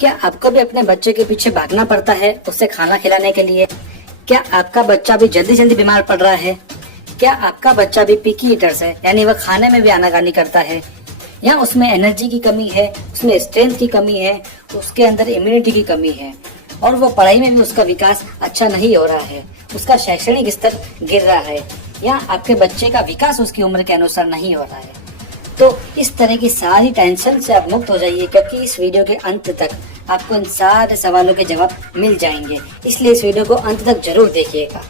क्या आपको भी अपने बच्चे के पीछे भागना पड़ता है उसे खाना खिलाने के लिए? क्या आपका बच्चा भी जल्दी जल्दी बीमार पड़ रहा है? क्या आपका बच्चा भी पिकी ईटर्स है, यानी वह खाने में भी आनाकानी करता है? या उसमें एनर्जी की कमी है, उसमें स्ट्रेंथ की कमी है, उसके अंदर इम्यूनिटी की कमी है और वो पढ़ाई में भी उसका विकास अच्छा नहीं हो रहा है, उसका शैक्षणिक स्तर गिर रहा है, या आपके बच्चे का विकास उसकी उम्र के अनुसार नहीं हो रहा है? तो इस तरह की सारी टेंशन से आप मुक्त हो जाइए, क्योंकि इस वीडियो के अंत तक आपको इन सारे सवालों के जवाब मिल जाएंगे। इसलिए इस वीडियो को अंत तक जरूर देखिएगा।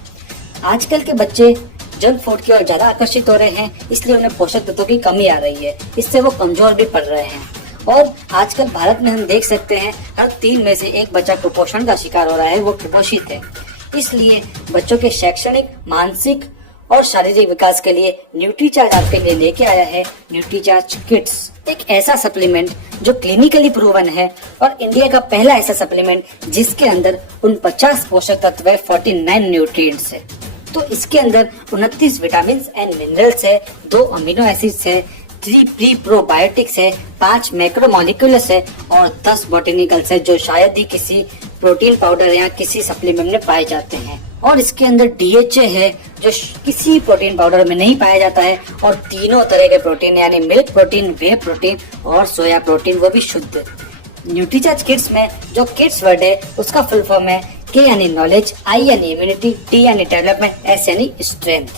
आजकल के बच्चे जंक फूड की ओर ज्यादा आकर्षित हो रहे हैं, इसलिए उन्हें पोषक तत्वों की कमी आ रही है, इससे वो कमजोर भी पड़ रहे हैं। और आजकल भारत में हम देख सकते हैं हर 3 में से 1 बच्चा कुपोषण का शिकार हो रहा है, वो कुपोषित है। इसलिए बच्चों के शैक्षणिक, मानसिक और शारीरिक विकास के लिए न्यूट्रीचार्ज आपके लिए लेके आया है न्यूट्रीचार्ज किड्स, एक ऐसा सप्लीमेंट जो क्लिनिकली प्रूवन है और इंडिया का पहला ऐसा सप्लीमेंट जिसके अंदर 49 पोषक तत्व है, 49 न्यूट्रिएंट्स है। तो इसके अंदर 29 विटामिन एंड मिनरल्स है, 2 अमीनो एसिड्स है, 3 प्री प्रोबायोटिक्स है, 5 मैक्रोमोलिक्यूल्स है और 10 बोटेनिकल्स है, जो शायद ही किसी प्रोटीन पाउडर या किसी सप्लीमेंट में पाए जाते हैं। और इसके अंदर DHA है, जो किसी प्रोटीन पाउडर में नहीं पाया जाता है, और तीनों तरह के प्रोटीन यानी मिल्क प्रोटीन, वे प्रोटीन और सोया प्रोटीन, वो भी शुद्ध। न्यूट्रीचार्ज किड्स में जो किड्स वर्ड है उसका फुल फॉर्म है K यानी नॉलेज, I यानी इम्यूनिटी, T यानी डेवलपमेंट, S यानी स्ट्रेंथ।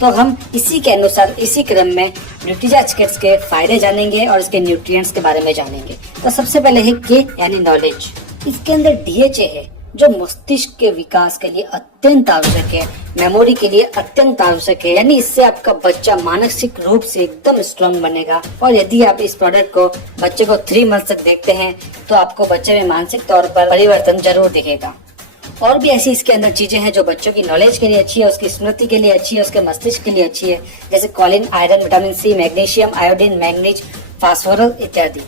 तो हम इसी के अनुसार इसी क्रम में न्यूट्रीचार्ज किड्स के फायदे जानेंगे और इसके न्यूट्रिएंट्स के बारे में जानेंगे। तो सबसे पहले है K यानी नॉलेज। इसके अंदर DHA है जो मस्तिष्क के विकास के लिए अत्यंत आवश्यक है, मेमोरी के लिए अत्यंत आवश्यक है, यानी इससे आपका बच्चा मानसिक रूप से एकदम स्ट्रांग बनेगा। और यदि आप इस प्रोडक्ट को बच्चे को 3 मंथ तक देखते हैं तो आपको बच्चे में मानसिक तौर पर परिवर्तन जरूर दिखेगा। और भी ऐसी इसके अंदर चीजें हैं जो बच्चों की नॉलेज के लिए अच्छी है, उसकी स्मृति के लिए अच्छी है, उसके मस्तिष्क के लिए अच्छी है, जैसे Colin, iron, vitamin C, magnesium, iodine, manganese, phosphorus इत्यादि।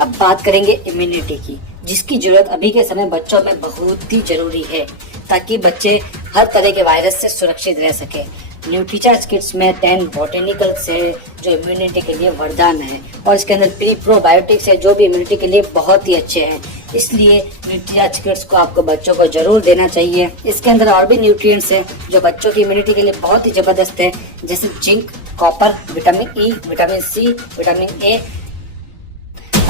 अब बात करेंगे इम्यूनिटी की, जिसकी जरूरत अभी के समय बच्चों में बहुत ही जरूरी है, ताकि बच्चे हर तरह के वायरस से सुरक्षित रह सके। न्यूट्रीचार्ज किड्स में 10 बोटेनिकल्स है जो इम्यूनिटी के लिए वरदान है, और इसके अंदर प्री प्रोबायोटिक्स है जो भी इम्यूनिटी के लिए बहुत ही अच्छे हैं। इसलिए न्यूट्रीचार्ज किड्स को आपको बच्चों को जरूर देना चाहिए। इसके अंदर और भी न्यूट्रिएंट्स है जो बच्चों की इम्यूनिटी के लिए बहुत ही जबरदस्त है, जैसे zinc, copper, vitamin E, vitamin C, vitamin A।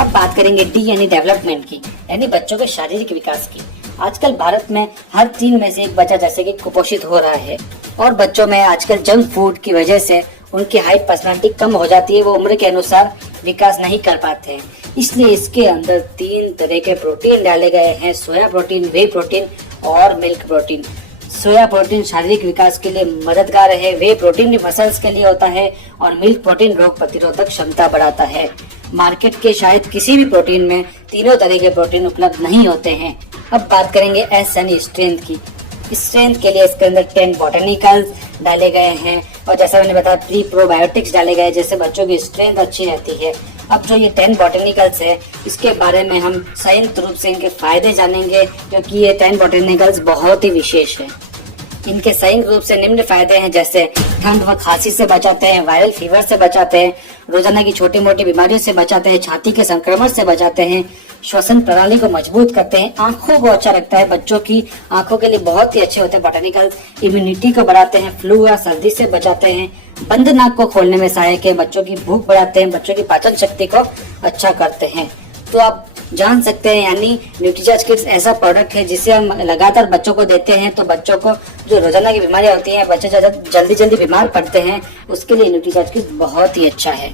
अब बात करेंगे D यानी डेवलपमेंट की, यानी बच्चों के शारीरिक विकास की। आजकल भारत में हर 3 में से 1 बच्चा जैसे कि कुपोषित हो रहा है, और बच्चों में आजकल जंक फूड की वजह से उनकी हाइट, पर्सनालिटी कम हो जाती है, वो उम्र के अनुसार विकास नहीं कर पाते हैं। इसलिए इसके अंदर 3 तरह के प्रोटीन डाले गए हैं, सोया प्रोटीन, वे प्रोटीन और मिल्क प्रोटीन। सोया प्रोटीन शारीरिक विकास के लिए मददगार है, वे प्रोटीन भी मसल्स के लिए होता है, और मिल्क प्रोटीन रोग प्रतिरोधक क्षमता बढ़ाता है। मार्केट के शायद किसी भी प्रोटीन में तीनों तरह के प्रोटीन उपलब्ध नहीं होते हैं। अब बात करेंगे S यानी स्ट्रेंथ की। स्ट्रेंथ के लिए इसके अंदर 10 बोटेनिकल्स डाले गए हैं, और जैसा मैंने बताया प्री प्रोबायोटिक्स डाले गए, जिससे बच्चों की स्ट्रेंथ अच्छी रहती है। अब जो ये 10 बोटेनिकल्स है, इसके बारे में हम संयुक्त रूप से इनके फायदे जानेंगे, क्योंकि ये 10 बोटेनिकल्स बहुत ही विशेष है। इनके संयुक्त रूप से निम्न फायदे हैं, जैसे ठंड व खांसी से बचाते हैं, वायरल फीवर से बचाते हैं, रोजाना की छोटी मोटी बीमारियों से बचाते हैं, छाती के संक्रमण से बचाते हैं, श्वसन प्रणाली को मजबूत करते हैं, आंखों को अच्छा रखता है, बच्चों की आंखों के लिए बहुत ही अच्छे होते हैं बोटेनिकल्स, इम्यूनिटी को बढ़ाते हैं, फ्लू या सर्दी से बचाते हैं, बंद नाक को खोलने में सहायक है, बच्चों की भूख बढ़ाते हैं, बच्चों की पाचन शक्ति को अच्छा करते हैं। तो आप जान सकते हैं, यानी न्यूट्रीचार्ज किड्स ऐसा प्रोडक्ट है जिसे हम लगातार बच्चों को देते हैं, तो बच्चों को जो रोजाना की बीमारियां होती हैं, बच्चे जल्दी जल्दी बीमार पड़ते हैं, उसके लिए न्यूट्रीचार्ज किड्स बहुत ही अच्छा है।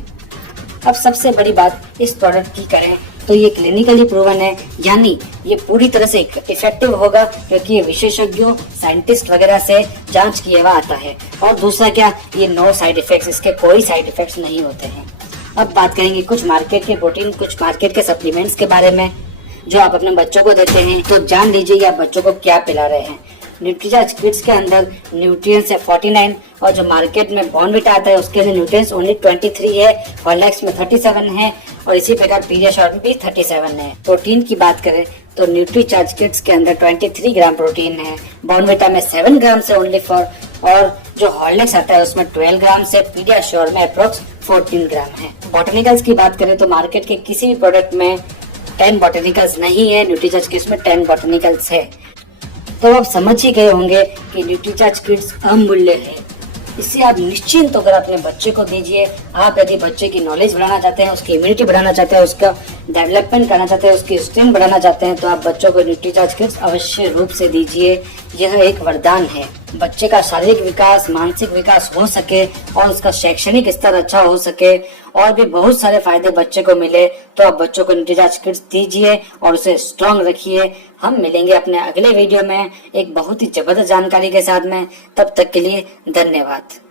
अब सबसे बड़ी बात इस प्रोडक्ट की करें तो ये क्लिनिकली प्रूवन है, यानी ये पूरी तरह से इफेक्टिव होगा, क्योंकि ये विशेषज्ञों, साइंटिस्ट वगैरह से जांच किया हुआ आता है। और दूसरा क्या, ये नो साइड इफेक्ट्स, इसके कोई साइड इफेक्ट्स नहीं होते हैं। अब बात करेंगे कुछ मार्केट के प्रोटीन, कुछ मार्केट के सप्लीमेंट्स के बारे में जो आप अपने बच्चों को देते हैं। तो जान लीजिए आप बच्चों को क्या पिला रहे हैं। न्यूट्रीचार्ज किड्स के अंदर न्यूट्रिएंट्स है 49 और जो मार्केट में बॉर्नविटा आता है उसके अंदर न्यूट्रिएंट्स ओनली 23 है, हॉर्लिक्स में 37 है और इसी प्रकार पीडियाश्योर में भी 37 है। प्रोटीन की बात करें तो न्यूट्रीचार्ज किड्स के अंदर 23 ग्राम प्रोटीन है, बॉर्नविटा में 7 ग्राम से ओनली फॉर, और जो हॉर्लिक्स आता है उसमें 12 ग्राम से, पीडियाश्योर में अप्रोक्स 14 ग्राम है। बॉटनिकल्स की बात करें तो मार्केट के किसी भी प्रोडक्ट में 10 बॉटनिकल्स नहीं है, न्यूट्रीचार्ज किड्स में 10 बॉटनिकल्स है। तो आप समझ ही गए होंगे कि न्यूट्रीचार्ज किड्स अमूल्य है, इससे आप निश्चिंत होकर अपने बच्चे को दीजिए। आप यदि बच्चे की नॉलेज बढ़ाना चाहते हैं, उसकी इम्यूनिटी बढ़ाना चाहते हैं, उसका डेवलपमेंट करना चाहते हैं, उसकी स्ट्रेंथ बढ़ाना चाहते हैं, तो आप बच्चों को न्यूट्रीचार्ज किड्स अवश्य रूप से दीजिए। यह एक वरदान है, बच्चे का शारीरिक विकास, मानसिक विकास हो सके और उसका शैक्षणिक स्तर अच्छा हो सके और भी बहुत सारे फायदे बच्चे को मिले, तो आप बच्चों को न्यूट्रीचार्ज किड्स दीजिए और उसे स्ट्रॉन्ग रखिए। हम मिलेंगे अपने अगले वीडियो में एक बहुत ही जबरदस्त जानकारी के साथ में, तब तक के लिए धन्यवाद।